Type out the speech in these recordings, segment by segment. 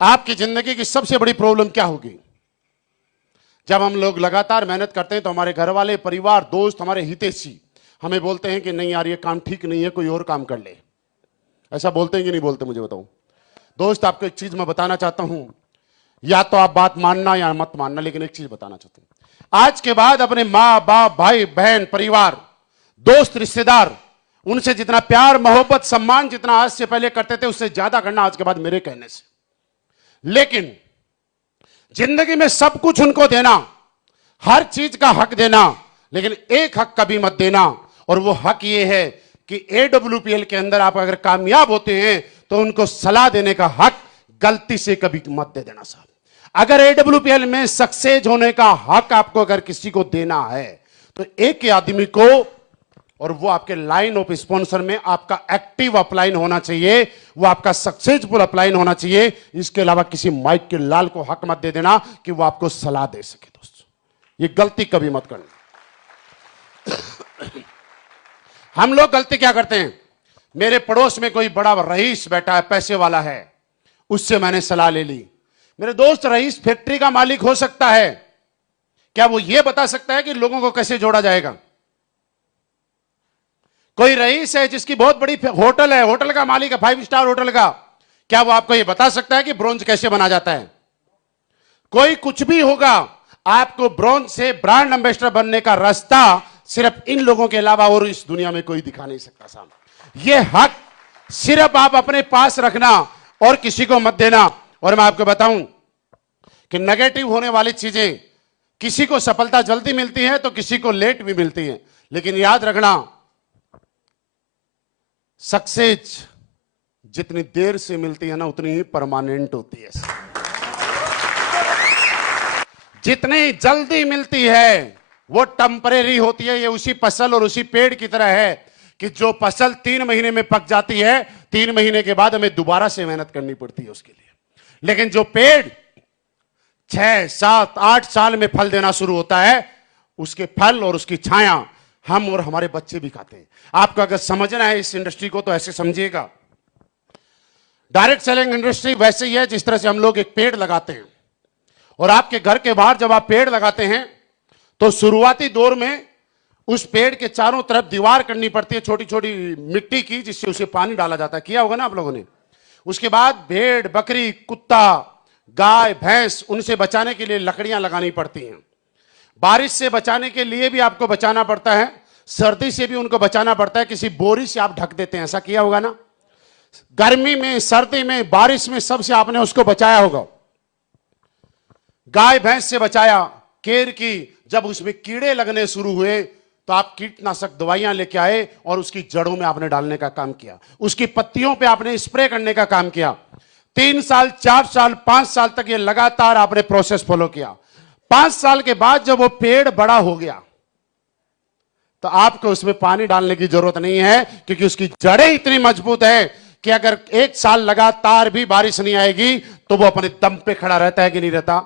आपकी जिंदगी की सबसे बड़ी प्रॉब्लम क्या होगी? जब हम लोग लगातार मेहनत करते हैं तो हमारे घर वाले, परिवार, दोस्त, हमारे हितैषी हमें बोलते हैं कि नहीं यार ये काम ठीक नहीं है, कोई और काम कर ले। ऐसा बोलते हैं कि नहीं बोलते, मुझे बताओ। दोस्त, आपको एक चीज मैं बताना चाहता हूं, या तो आप बात मानना या मत मानना, लेकिन एक चीज बताना चाहता हूं। आज के बाद अपने माँ बाप, भाई बहन, परिवार, दोस्त, रिश्तेदार, उनसे जितना प्यार, मोहब्बत, सम्मान जितना आज से पहले करते थे, उससे ज्यादा करना आज के बाद मेरे कहने से। लेकिन जिंदगी में सब कुछ उनको देना, हर चीज का हक देना, लेकिन एक हक कभी मत देना, और वो हक ये है कि AWPL के अंदर आप अगर कामयाब होते हैं तो उनको सलाह देने का हक गलती से कभी मत दे देना साहब। अगर AWPL में सक्सेस होने का हक आपको अगर किसी को देना है तो एक आदमी को, और वो आपके लाइन ऑफ स्पॉन्सर में आपका एक्टिव अपलाइन होना चाहिए, वो आपका सक्सेसफुल अपलाइन होना चाहिए। इसके अलावा किसी माइक के लाल को हक मत दे देना कि वो आपको सलाह दे सके। दोस्तों, ये गलती कभी मत करना। हम लोग गलती क्या करते हैं? मेरे पड़ोस में कोई बड़ा रईस बैठा है, पैसे वाला है, उससे मैंने सलाह ले ली। मेरे दोस्त रईस फैक्ट्री का मालिक हो सकता है, क्या वो ये बता सकता है कि लोगों को कैसे जोड़ा जाएगा? कोई रईस है जिसकी बहुत बड़ी होटल है, होटल का मालिक है, 5 स्टार होटल का, क्या वो आपको ये बता सकता है कि ब्रोंज कैसे बना जाता है? कोई कुछ भी होगा, आपको ब्रोंज से ब्रांड एम्बेसडर बनने का रास्ता सिर्फ इन लोगों के अलावा और इस दुनिया में कोई दिखा नहीं सकता साहब। ये हक सिर्फ आप अपने पास रखना और किसी को मत देना। और मैं आपको बताऊं कि नेगेटिव होने वाली चीजें, किसी को सफलता जल्दी मिलती है तो किसी को लेट भी मिलती है, लेकिन याद रखना, सक्सेस जितनी देर से मिलती है ना उतनी ही परमानेंट होती है। जितनी जल्दी मिलती है वो टेम्परेरी होती है। ये उसी फसल और उसी पेड़ की तरह है कि जो फसल 3 महीने में पक जाती है, 3 महीने के बाद हमें दोबारा से मेहनत करनी पड़ती है उसके लिए। लेकिन जो पेड़ 6, 7, 8 साल में फल देना शुरू होता है, उसके फल और उसकी छाया हम और हमारे बच्चे भी खाते हैं। आपको अगर समझना है इस इंडस्ट्री को तो ऐसे समझिएगा। डायरेक्ट सेलिंग इंडस्ट्री वैसे ही है जिस तरह से हम लोग एक पेड़ लगाते हैं, और आपके घर के बाहर जब आप पेड़ लगाते हैं तो शुरुआती दौर में उस पेड़ के चारों तरफ दीवार करनी पड़ती है, छोटी छोटी मिट्टी की, जिससे उसे पानी डाला जाता है। किया होगा ना आप लोगों ने। उसके बाद भेड़, बकरी, कुत्ता, गाय, भैंस, उनसे बचाने के लिए लकड़ियां लगानी पड़ती हैं। बारिश से बचाने के लिए भी आपको बचाना पड़ता है, सर्दी से भी उनको बचाना पड़ता है, किसी बोरी से आप ढक देते हैं। ऐसा किया होगा ना। गर्मी में, सर्दी में, बारिश में, सबसे आपने उसको बचाया होगा। गाय भैंस से बचाया, केर की। जब उसमें कीड़े लगने शुरू हुए तो आप कीटनाशक दवाइयां लेके आए और उसकी जड़ों में आपने डालने का काम किया, उसकी पत्तियों पे आपने स्प्रे करने का काम किया। 3 साल, 4 साल, 5 साल तक ये लगातार आपने प्रोसेस फॉलो किया। 5 साल के बाद जब वो पेड़ बड़ा हो गया तो आपको उसमें पानी डालने की जरूरत नहीं है, क्योंकि उसकी जड़ें इतनी मजबूत है कि अगर 1 साल लगातार भी बारिश नहीं आएगी तो वो अपने दम पे खड़ा रहता है कि नहीं रहता।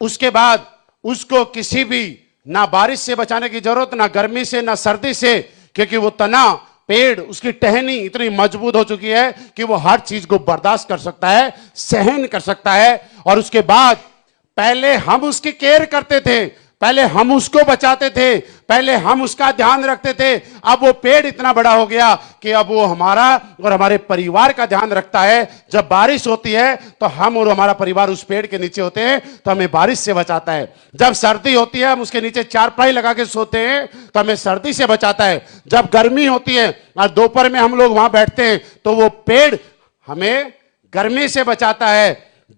उसके बाद उसको किसी भी, ना बारिश से बचाने की जरूरत, ना गर्मी से, ना सर्दी से, क्योंकि वो तना, पेड़, उसकी टहनी इतनी मजबूत हो चुकी है कि वो हर चीज को बर्दाश्त कर सकता है, सहन कर सकता है। और उसके बाद पहले हम उसकी केयर करते थे, पहले हम उसको बचाते थे, पहले हम उसका ध्यान रखते थे। अब वो पेड़ इतना बड़ा हो गया कि अब वो हमारा और हमारे परिवार का ध्यान रखता है। जब बारिश होती है तो हम और हमारा परिवार उस पेड़ के नीचे होते हैं तो हमें बारिश से बचाता है। जब सर्दी होती है हम उसके नीचे चारपाई लगा के सोते हैं तो हमें सर्दी से बचाता है। जब गर्मी होती है और दोपहर में हम लोग वहां बैठते हैं तो वो पेड़ हमें गर्मी से बचाता है।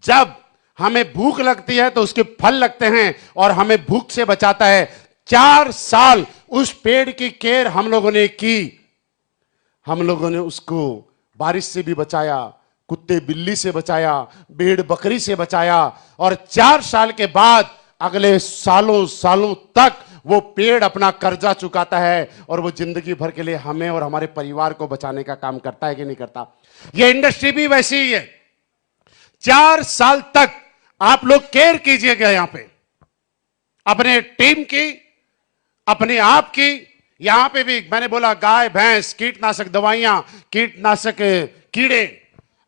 जब हमें भूख लगती है तो उसके फल लगते हैं और हमें भूख से बचाता है। 4 साल उस पेड़ की केयर हम लोगों ने की। हम लोगों ने उसको बारिश से भी बचाया, कुत्ते बिल्ली से बचाया, भेड़ बकरी से बचाया, और 4 साल के बाद अगले सालों सालों तक वो पेड़ अपना कर्जा चुकाता है और वो जिंदगी भर के लिए हमें और हमारे परिवार को बचाने का काम करता है कि नहीं करता। ये इंडस्ट्री भी वैसी ही है। 4 साल तक आप लोग केयर कीजिएगा यहां पे, अपने टीम की, अपने आप की। यहां पे भी मैंने बोला गाय भैंस, कीटनाशक दवाइयां, कीटनाशक कीड़े,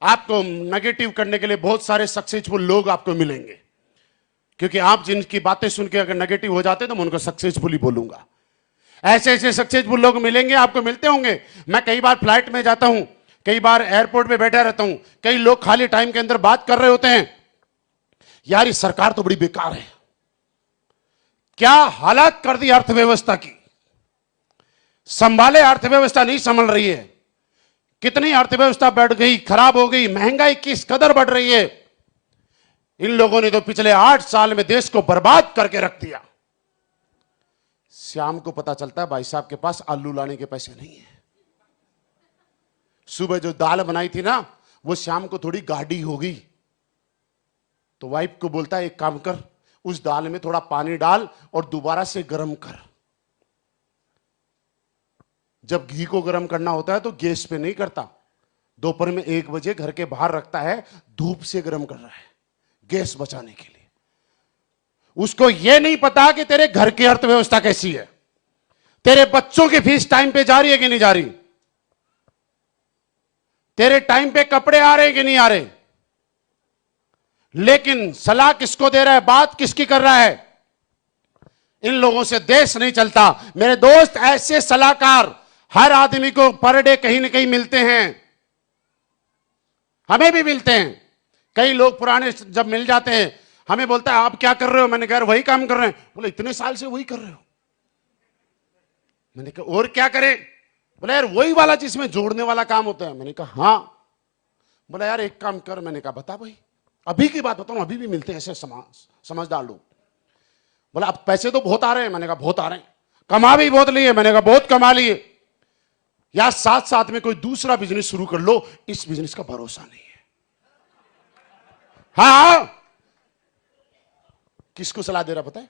आपको नेगेटिव करने के लिए बहुत सारे सक्सेसफुल लोग आपको मिलेंगे, क्योंकि आप जिनकी बातें सुन के अगर नेगेटिव हो जाते तो मैं उनको सक्सेसफुल ही बोलूंगा। ऐसे ऐसे सक्सेसफुल लोग मिलेंगे, आपको मिलते होंगे। मैं कई बार फ्लाइट में जाता हूं, कई बार एयरपोर्ट पे बैठा रहता हूं, कई लोग खाली टाइम के अंदर बात कर रहे होते हैं, यार ये सरकार तो बड़ी बेकार है, क्या हालत कर दी अर्थव्यवस्था की, संभाले अर्थव्यवस्था नहीं संभल रही है, कितनी अर्थव्यवस्था बढ़ गई, खराब हो गई, महंगाई किस कदर बढ़ रही है। इन लोगों ने तो पिछले 8 साल में देश को बर्बाद करके रख दिया। श्याम को पता चलता है भाई साहब के पास आलू लाने के पैसे नहीं है। सुबह जो दाल बनाई थी ना, वो श्याम को थोड़ी गाढ़ी हो गई, तो वाइफ को बोलता है एक काम कर, उस दाल में थोड़ा पानी डाल और दोबारा से गर्म कर। जब घी को गर्म करना होता है तो गैस पे नहीं करता, दोपहर में 1 बजे घर के बाहर रखता है, धूप से गर्म कर रहा है गैस बचाने के लिए। उसको यह नहीं पता कि तेरे घर की अर्थव्यवस्था कैसी है, तेरे बच्चों की फीस टाइम पे जा रही है कि नहीं जा रही, तेरे टाइम पे कपड़े आ रहे हैं कि नहीं आ रहे। लेकिन सलाह किसको दे रहा है, बात किसकी कर रहा है। इन लोगों से देश नहीं चलता। मेरे दोस्त, ऐसे सलाहकार हर आदमी को पर डे कहीं ना कहीं मिलते हैं, हमें भी मिलते हैं। कई लोग पुराने जब मिल जाते हैं हमें बोलता है आप क्या कर रहे हो, मैंने कहा वही काम कर रहे हैं। बोले इतने साल से वही कर रहे हो। मैंने कहा और क्या करें। बोला यार वही वाला जिसमें जोड़ने वाला काम होता है। मैंने कहा हाँ। बोला यार एक काम कर। मैंने कहा बता भाई। अभी की बात बताऊं, अभी भी मिलते हैं ऐसे समझदार लोग। बोला अब पैसे तो बहुत आ रहे हैं। मैंने कहा बहुत आ रहे हैं। कमा भी बहुत लिए। मैंने कहा बहुत कमा लिए। या साथ साथ में कोई दूसरा बिजनेस शुरू कर लो, इस बिजनेस का भरोसा नहीं है। हाँ, किसको सलाह दे रहा पता है।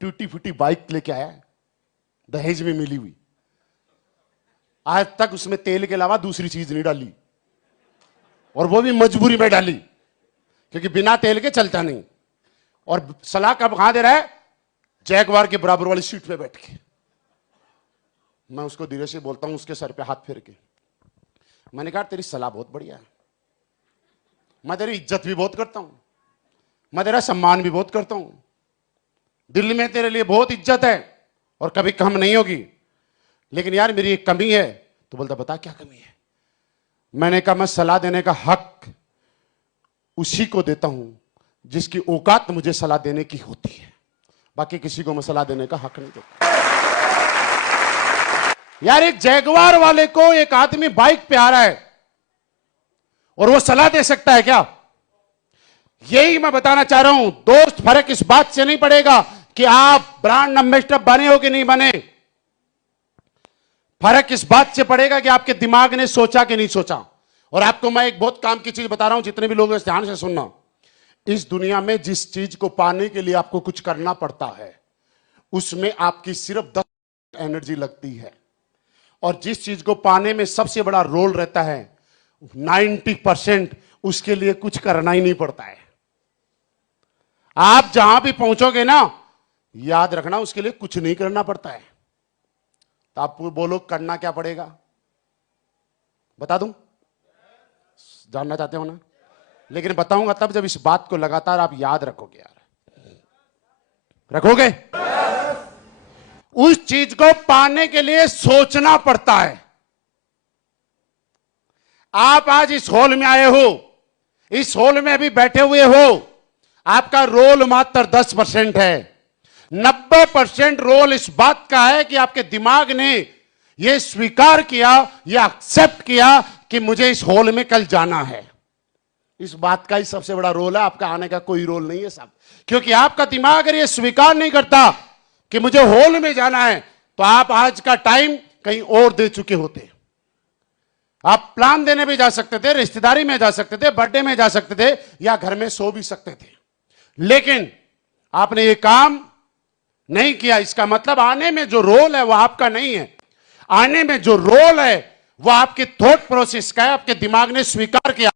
टूटी फूटी बाइक लेके आया, दहेज में मिली हुई, आज तक उसमें तेल के अलावा दूसरी चीज नहीं डाली, और वो भी मजबूरी में डाली क्योंकि बिना तेल के चलता नहीं। और सलाह कब कहां दे रहा है, जैगवार के बराबर वाली सीट पे बैठ के। मैं उसको धीरे से बोलता हूं, उसके सर पे हाथ फेर के। मैंने कहा तेरी सलाह बहुत बढ़िया है, मैं तेरी इज्जत भी बहुत करता हूं, मैं तेरा सम्मान भी बहुत करता हूं, दिल्ली में तेरे लिए बहुत इज्जत है और कभी कम नहीं होगी, लेकिन यार मेरी एक कमी है। तो बोलता बता क्या कमी है। मैंने कहा मैं सलाह देने का हक उसी को देता हूं जिसकी औकात मुझे सलाह देने की होती है, बाकी किसी को मैं सलाह देने का हक नहीं देता। यार एक जैगवार वाले को एक आदमी बाइक पे आ रहा है और वो सलाह दे सकता है क्या। यही मैं बताना चाह रहा हूं दोस्त, फर्क इस बात से नहीं पड़ेगा कि आप ब्रांड एम्बेसडर बने हो कि नहीं बने, फर्क इस बात से पड़ेगा कि आपके दिमाग ने सोचा कि नहीं सोचा। और आपको मैं एक बहुत काम की चीज बता रहा हूं, जितने भी लोग इस ध्यान से सुनना। इस दुनिया में जिस चीज को पाने के लिए आपको कुछ करना पड़ता है, उसमें आपकी सिर्फ 10% एनर्जी लगती है, और जिस चीज को पाने में सबसे बड़ा रोल रहता है 90%, उसके लिए कुछ करना ही नहीं पड़ता है। आप जहां भी पहुंचोगे ना, याद रखना उसके लिए कुछ नहीं करना पड़ता है। तो आप बोलो करना क्या पड़ेगा, बता दूं, जानना चाहते हो ना। लेकिन बताऊंगा तब जब इस बात को लगातार आप याद रखोगे। यार रखोगे। उस चीज को पाने के लिए सोचना पड़ता है। आप आज इस हॉल में आए हो, इस हॉल में अभी बैठे हुए हो, आपका रोल मात्र 10% है। 90% रोल इस बात का है कि आपके दिमाग ने यह स्वीकार किया, यह एक्सेप्ट किया कि मुझे इस हॉल में कल जाना है। इस बात का ही सबसे बड़ा रोल है, आपका आने का कोई रोल नहीं है साहब। क्योंकि आपका दिमाग अगर यह स्वीकार नहीं करता कि मुझे हॉल में जाना है, तो आप आज का टाइम कहीं और दे चुके होते। आप प्लान देने भी जा सकते थे, रिश्तेदारी में जा सकते थे, बर्थडे में जा सकते थे, या घर में सो भी सकते थे, लेकिन आपने ये काम नहीं किया। इसका मतलब आने में जो रोल है वो आपका नहीं है। आने में जो रोल है वो आपके थॉट प्रोसेस का है, आपके दिमाग ने स्वीकार किया।